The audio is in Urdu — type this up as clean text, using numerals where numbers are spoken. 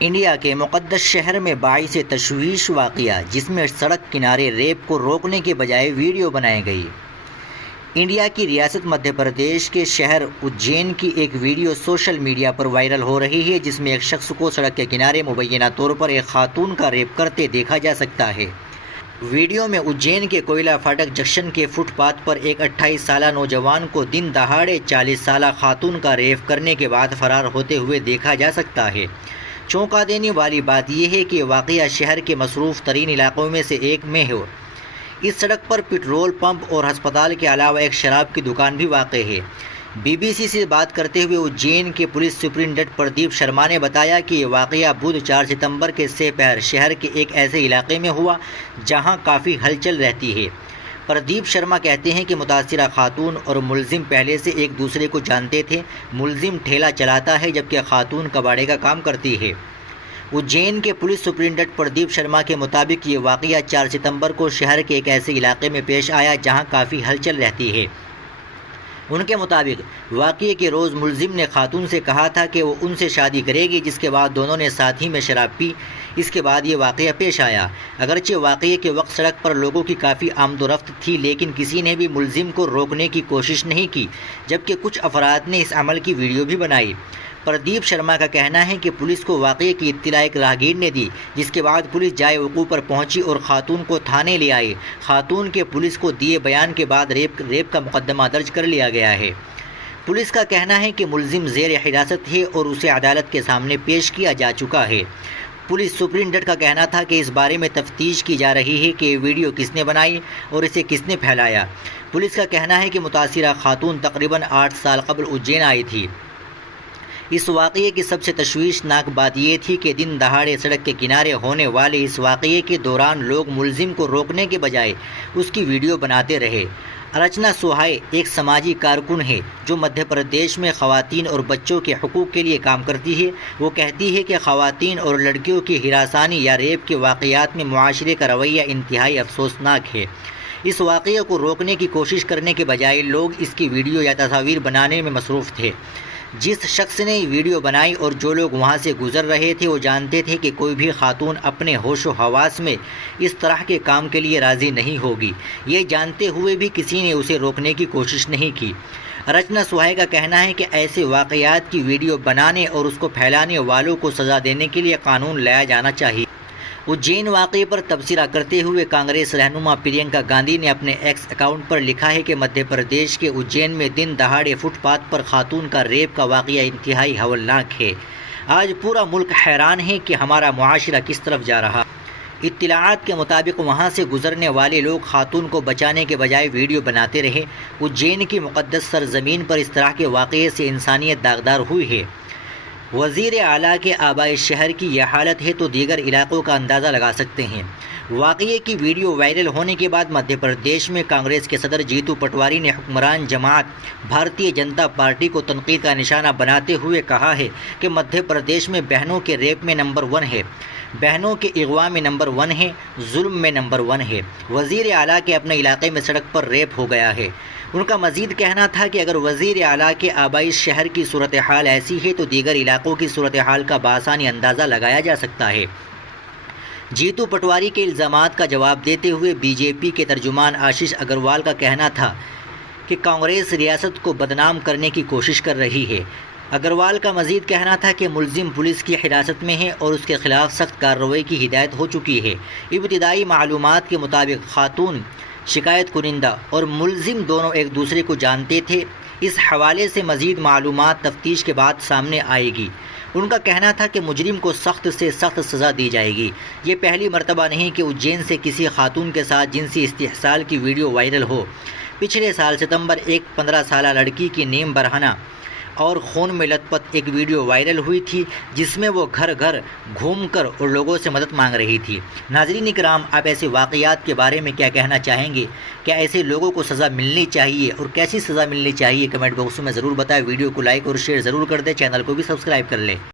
انڈیا کے مقدس شہر میں باعث تشویش واقعہ جس میں سڑک کنارے ریپ کو روکنے کے بجائے ویڈیو بنائی گئی۔ انڈیا کی ریاست مدھیہ پردیش کے شہر اجین کی ایک ویڈیو سوشل میڈیا پر وائرل ہو رہی ہے جس میں ایک شخص کو سڑک کے کنارے مبینہ طور پر ایک خاتون کا ریپ کرتے دیکھا جا سکتا ہے۔ ویڈیو میں اجین کے کوئلہ فاٹک جنکشن کے فٹ پاتھ پر ایک 28 سالہ نوجوان کو دن دہاڑے 40 سالہ خاتون کا ریپ کرنے کے بعد فرار ہوتے ہوئے دیکھا جا سکتا ہے۔ چونکا دینے والی بات یہ ہے کہ واقعہ شہر کے مصروف ترین علاقوں میں سے ایک میں ہے۔ اس سڑک پر پٹرول پمپ اور ہسپتال کے علاوہ ایک شراب کی دکان بھی واقع ہے۔ بی بی سی سے بات کرتے ہوئے اجین کے پولیس سپرنٹنڈنٹ پردیپ شرما نے بتایا کہ یہ واقعہ بدھ 4 ستمبر کے سہ پہر شہر کے ایک ایسے علاقے میں ہوا جہاں کافی ہلچل رہتی ہے۔ پردیپ شرما کہتے ہیں کہ متاثرہ خاتون اور ملزم پہلے سے ایک دوسرے کو جانتے تھے۔ ملزم ٹھیلا چلاتا ہے جبکہ خاتون کباڑے کا کام کرتی ہے۔ اجین کے پولیس سپرنٹنڈنٹ پردیپ شرما کے مطابق یہ واقعہ 4 ستمبر کو شہر کے ایک ایسے علاقے میں پیش آیا جہاں کافی ہلچل رہتی ہے۔ ان کے مطابق واقعے کے روز ملزم نے خاتون سے کہا تھا کہ وہ ان سے شادی کرے گی، جس کے بعد دونوں نے ساتھ ہی میں شراب پی۔ اس کے بعد یہ واقعہ پیش آیا۔ اگرچہ واقعے کے وقت سڑک پر لوگوں کی کافی آمد و رفت تھی لیکن کسی نے بھی ملزم کو روکنے کی کوشش نہیں کی، جبکہ کچھ افراد نے اس عمل کی ویڈیو بھی بنائی۔ پردیپ شرما کا کہنا ہے کہ پولیس کو واقعے کی اطلاع ایک راہگیر نے دی، جس کے بعد پولیس جائے وقوع پر پہنچی اور خاتون کو تھانے لے آئی۔ خاتون کے پولیس کو دیے بیان کے بعد ریپ کا مقدمہ درج کر لیا گیا ہے۔ پولیس کا کہنا ہے کہ ملزم زیر حراست ہے اور اسے عدالت کے سامنے پیش کیا جا چکا ہے۔ پولیس سپرنٹنڈنٹ کا کہنا تھا کہ اس بارے میں تفتیش کی جا رہی ہے کہ یہ ویڈیو کس نے بنائی اور اسے کس نے پھیلایا۔ پولیس کا کہنا ہے کہ متاثرہ خاتون تقریباً 8 سال قبل اجین آئی تھی۔ اس واقعے کی سب سے تشویشناک بات یہ تھی کہ دن دہاڑے سڑک کے کنارے ہونے والے اس واقعے کے دوران لوگ ملزم کو روکنے کے بجائے اس کی ویڈیو بناتے رہے۔ ارچنا سوہائے ایک سماجی کارکن ہے جو مدھیہ پردیش میں خواتین اور بچوں کے حقوق کے لیے کام کرتی ہے۔ وہ کہتی ہے کہ خواتین اور لڑکیوں کی ہراسانی یا ریپ کے واقعات میں معاشرے کا رویہ انتہائی افسوسناک ہے۔ اس واقعے کو روکنے کی کوشش کرنے کے بجائے لوگ اس کی ویڈیو یا تصاویر بنانے میں مصروف تھے۔ جس شخص نے ویڈیو بنائی اور جو لوگ وہاں سے گزر رہے تھے وہ جانتے تھے کہ کوئی بھی خاتون اپنے ہوش و حواس میں اس طرح کے کام کے لیے راضی نہیں ہوگی۔ یہ جانتے ہوئے بھی کسی نے اسے روکنے کی کوشش نہیں کی۔ ارچنا سوہائے کا کہنا ہے کہ ایسے واقعات کی ویڈیو بنانے اور اس کو پھیلانے والوں کو سزا دینے کے لیے قانون لایا جانا چاہیے۔ اجین واقعے پر تبصرہ کرتے ہوئے کانگریس رہنما پرینکا گاندھی نے اپنے ایکس اکاؤنٹ پر لکھا ہے کہ مدھیہ پردیش کے اجین میں دن دہاڑے فٹ پاتھ پر خاتون کا ریپ کا واقعہ انتہائی ہولناک ہے۔ آج پورا ملک حیران ہے کہ ہمارا معاشرہ کس طرف جا رہا۔ اطلاعات کے مطابق وہاں سے گزرنے والے لوگ خاتون کو بچانے کے بجائے ویڈیو بناتے رہے۔ اجین کی مقدس سرزمین پر اس طرح کے واقعے سے انسانیت داغدار ہوئی ہے۔ وزیر اعلیٰ کے آبائی شہر کی یہ حالت ہے تو دیگر علاقوں کا اندازہ لگا سکتے ہیں۔ واقعے کی ویڈیو وائرل ہونے کے بعد مدھیہ پردیش میں کانگریس کے صدر جیتو پٹواری نے حکمران جماعت بھارتیہ جنتا پارٹی کو تنقید کا نشانہ بناتے ہوئے کہا ہے کہ مدھیہ پردیش میں بہنوں کے ریپ میں نمبر 1 ہے، بہنوں کے اغوا میں نمبر 1 ہے، ظلم میں نمبر 1 ہے۔ وزیر اعلیٰ کے اپنے علاقے میں سڑک پر ریپ ہو گیا ہے۔ ان کا مزید کہنا تھا کہ اگر وزیر اعلیٰ کے آبائی شہر کی صورتحال ایسی ہے تو دیگر علاقوں کی صورتحال کا بآسانی اندازہ لگایا جا سکتا ہے۔ جیتو پٹواری کے الزامات کا جواب دیتے ہوئے بی جے پی کے ترجمان آشیش اگروال کا کہنا تھا کہ کانگریس ریاست کو بدنام کرنے کی کوشش کر رہی ہے۔ اگروال کا مزید کہنا تھا کہ ملزم پولیس کی حراست میں ہے اور اس کے خلاف سخت کارروائی کی ہدایت ہو چکی ہے۔ ابتدائی معلومات کے مطابق خاتون شکایت کنندہ اور ملزم دونوں ایک دوسرے کو جانتے تھے۔ اس حوالے سے مزید معلومات تفتیش کے بعد سامنے آئے گی۔ ان کا کہنا تھا کہ مجرم کو سخت سے سخت سزا دی جائے گی۔ یہ پہلی مرتبہ نہیں کہ اجین سے کسی خاتون کے ساتھ جنسی استحصال کی ویڈیو وائرل ہو۔ پچھلے سال ستمبر ایک 15 سالہ لڑکی کی نیم برہنہ اور خون میں لت پت ایک ویڈیو وائرل ہوئی تھی جس میں وہ گھر گھر گھوم کر اور لوگوں سے مدد مانگ رہی تھی۔ ناظرین اکرام، آپ ایسے واقعات کے بارے میں کیا کہنا چاہیں گے؟ کیا ایسے لوگوں کو سزا ملنی چاہیے اور کیسی سزا ملنی چاہیے؟ کمنٹ باکس میں ضرور بتائیں۔ ویڈیو کو لائک اور شیئر ضرور کر دیں، چینل کو بھی سبسکرائب کر لیں۔